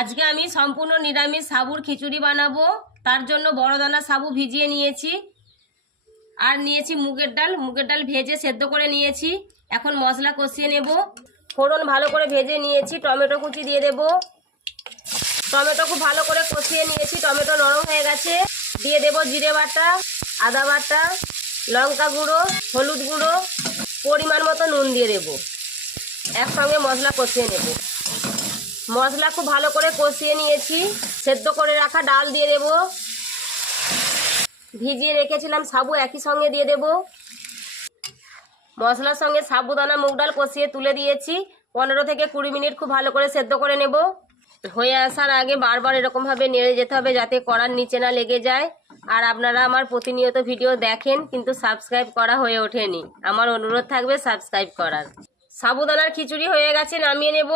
আজকে আমি সম্পূর্ণ নিরামিষ সাবুর খিচুড়ি বানাবো। তার জন্য বড় দানা সাবু ভিজিয়ে নিয়েছি, আর নিয়েছি মুগের ডাল ভেজে সেদ্ধ করে নিয়েছি। এখন মশলা কষিয়ে নেব। ফোড়ন ভালো করে ভেজে নিয়েছি, টমেটো কুচি দিয়ে দেব। টমেটো খুব ভালো করে কষিয়ে নিয়েছি, টমেটো নরম হয়ে গেছে। দিয়ে দেব জিরে বাটা, আদা বাটা, লঙ্কা গুঁড়ো, হলুদ গুঁড়ো, পরিমাণ মতো নুন দিয়ে দেব। একসঙ্গে মশলা কষিয়ে নেব। মশলা খুব ভালো করে কষিয়ে নিয়েছি, সেদ্ধ করে রাখা ডাল দিয়ে দেব। ভিজিয়ে রেখেছিলাম সাবু একই সঙ্গে দিয়ে দেব। মশলার সঙ্গে সাবুদানা মুগ ডাল কষিয়ে তুলে দিয়েছি। 15 থেকে 20 মিনিট খুব ভালো করে সেদ্ধ করে নেব। হয়ে আসার আগে বারবার এরকমভাবে নেড়ে যেতে হবে যাতে কড়ার নিচে না লেগে যায়। আর আপনারা আমার প্রতিনিয়ত ভিডিও দেখেন কিন্তু সাবস্ক্রাইব করা হয়ে ওঠেনি, আমার অনুরোধ থাকবে সাবস্ক্রাইব করার। সাবুদানার খিচুড়ি হয়ে গেছে, নামিয়ে নেব।